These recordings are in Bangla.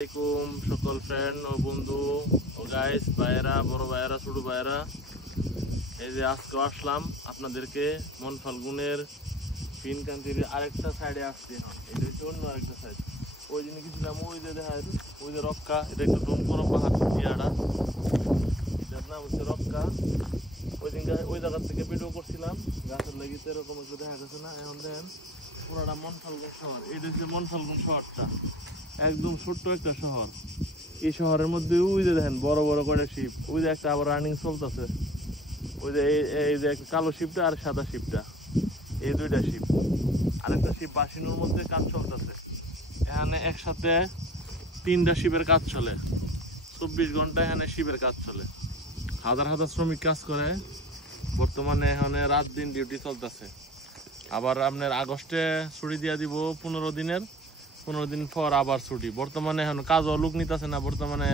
আসসালামু আলাইকুম সকল ফ্রেন্ড ও বন্ধু ও গাইস ভাইয়েরা বড় ভাইয়েরা ছোট ভাইয়েরা, এই যে আজকে আসলাম আপনাদেরকে মন ফাল্গুনের ফিনকান্তির আরেকটা সাইডে আসছি। এটা হচ্ছে অন্য আরেকটা সাইড। ওই দিনে গেছিলাম, ওই যে দেখা ওই যে রক্কা, এটা একটু ডোম করো পাহাড় ইয়াটা, এটার নাম হচ্ছে রক্কা। ওই দিন ওই জায়গার থেকে ভিডিও করছিলাম, গাছের লাগিতে এরকম একটু দেখা গেছে না। এখন দেখেন পুরাটা মন ফাল্গুন শহর। এটা হচ্ছে মন ফাল্গুন শহরটা, একদম ছোট্ট একটা শহর। এই শহরের মধ্যে ওই যে দেখেন বড় বড় কয়টা শিপ, ওই যে একটা আবার রানিং চলতেছে, ওই যে এই যে একটা কালো শিপটা আর সাদা শিপটা, এই দুইটা শিপ। আর একটা শিপ বাসিনুর মধ্যে কাজ চলতেছে। এখানে একসাথে তিনটা শিপের কাজ চলে, 24 ঘন্টা এখানে শিপের কাজ চলে। হাজার হাজার শ্রমিক কাজ করে বর্তমানে। এখানে রাত দিন ডিউটি চলতেছে। আবার আপনার আগস্টে ছুটি দিয়া দিব 15 দিনের, 15 দিন পর আবার ছুটি। বর্তমানে এখন কাজও লোক নিতেছে না। বর্তমানে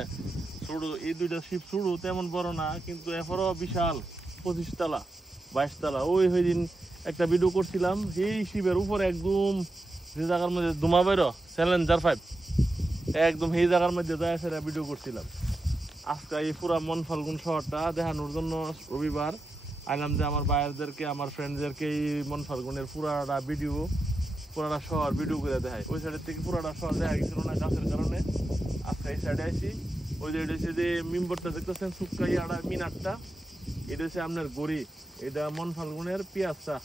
ছুড়ু এই দুইটা শিপ ছুড়ু তেমন বড় না, কিন্তু এরপরও বিশাল 25 তলা 22 তলা। ওই দিন একটা ভিডিও করছিলাম, এই শিপের উপরে একদম যে জায়গার মধ্যে ধুমা বেরো চ্যালেঞ্জার 5, একদম এই জায়গার মধ্যে যায় সেটা ভিডিও করছিলাম। আজকে এই পুরা মন ফাল্গুন শহরটা দেখানোর জন্য রবিবার আইলাম, যে আমার ভাইয়ারদেরকে আমার ফ্রেন্ডদেরকে এই মন ফাল্গুনের পুরাটা ভিডিও, পুরাটা শহর ভিডিও করে দেখায়। ওই সাইডের থেকে পুরাটা শহর দেখা গেছিল না গাছের কারণে। আজকে এই সাইডে আসি। ওই যে এটা হচ্ছে যে মিম্বরটা দেখতেছেন, সুক্কা ইয়াটা মিনারটা, এটা হচ্ছে আপনার গড়ি। এটা মন ফাল্গুনের পিয়াজটা।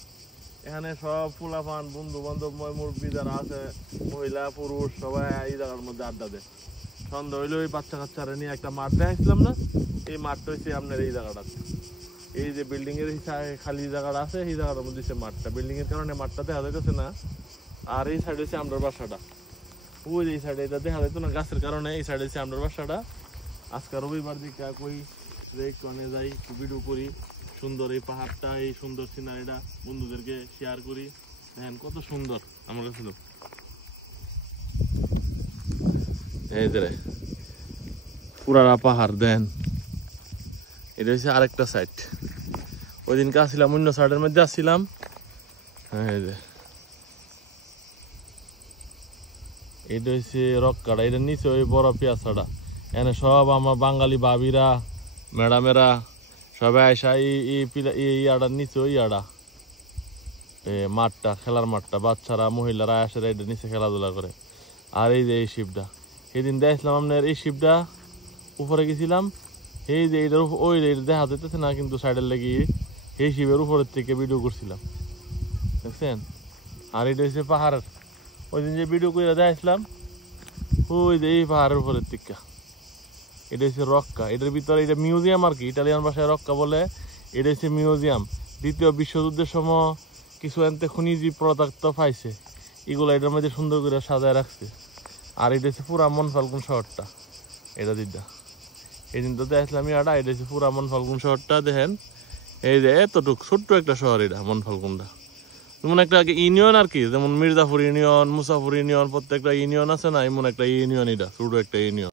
এখানে সব ফুলাফান বন্ধু বান্ধব মুরব্বী যারা আছে, মহিলা পুরুষ সবাই এই জায়গার মধ্যে আড্ডা দেয়। সন্ধ্যা হইলে ওই বাচ্চা কাচ্চারা নিয়ে একটা মাঠ দেখাইছিলাম না, এই মাঠটা হচ্ছে আপনার এই জায়গাটাতে। এই যে বিল্ডিং এর খালি জায়গাটা আছে, এই জায়গাটার মধ্যে হচ্ছে মাঠটা। বিল্ডিং এর কারণে মাঠটা দেখা যাইতেছে না। আর এই সাইডে হচ্ছে আমার বাসাটা, ওই এই সাইডে এটা দেখা যেত না গাছের কারণে। এই সাইডে হচ্ছে আমার বাসাটা। আজকে রবিবার দিকে কই রেস্টুরেন্টে যাই, একটু ভিডিও করি সুন্দর এই পাহাড়টা, এই সুন্দর সিনারিটা বন্ধুদেরকে শেয়ার করি। দেখেন কত সুন্দর আমার কাছে। এই যে পুরারা পাহাড় দেন, এটা হচ্ছে আরেকটা সাইড। ওই দিনকে আসছিলাম অন্য সাইডের মধ্যে আসছিলাম। হ্যাঁ, এই যে এটা হচ্ছে রক্কাটা, এটার নিচে ওই বড় পেঁয়াজটা। এখানে সব আমার বাঙালি ভাবিরা ম্যাডামেরা সবাই আসা এই ইয়াটার নিচে, ওই ইয়াটা মাঠটা, খেলার মাঠটা, বাচ্চারা মহিলারা আসে এটার নিচে খেলাধুলা করে। আর এই যে এই শিপটা, সেদিন দেখছিলাম আপনার এই শিপটা উপরে গেছিলাম, এই যে এটার ওই দেখা যেতেছে না, কিন্তু সাইডের লেগে এই শিপের উপরের থেকে ভিডিও করছিলাম, দেখছেন। আর এটা হচ্ছে পাহাড়ের, ওই দিন যে ভিডিও করে দেখছিলাম ওই যে এই পাহাড়ের উপরের দিকটা। এটা হচ্ছে রক্কা, এটার ভিতরে এটা মিউজিয়াম আর কি, ইটালিয়ান ভাষায় রক্কা বলে। এটা হচ্ছে মিউজিয়াম। দ্বিতীয় বিশ্বযুদ্ধের সময় কিছু এনতে খনিজ পদার্থ পাইছে, এগুলো এটার মধ্যে সুন্দর করে সাজায় রাখছে। আর এটা হচ্ছে পুরা মন ফাল্গুন শহরটা, এটা দিকটা এই দিন তো দেখলাম ইয়াটা। এটা হচ্ছে পুরা মন ফাল্গুন শহরটা। দেখেন এই যে এতটুক ছোট্ট একটা শহর এটা মন ফাল্গুনটা, যেমন একটা ইউনিয়ন আর কি, যেমন মির্জাপুর ইউনিয়ন, মুসাফুর ইউনিয়ন, প্রত্যেকটা ইউনিয়ন আছে না, এমন একটা ইউনিয়ন, এটা ছোট একটা ইউনিয়ন।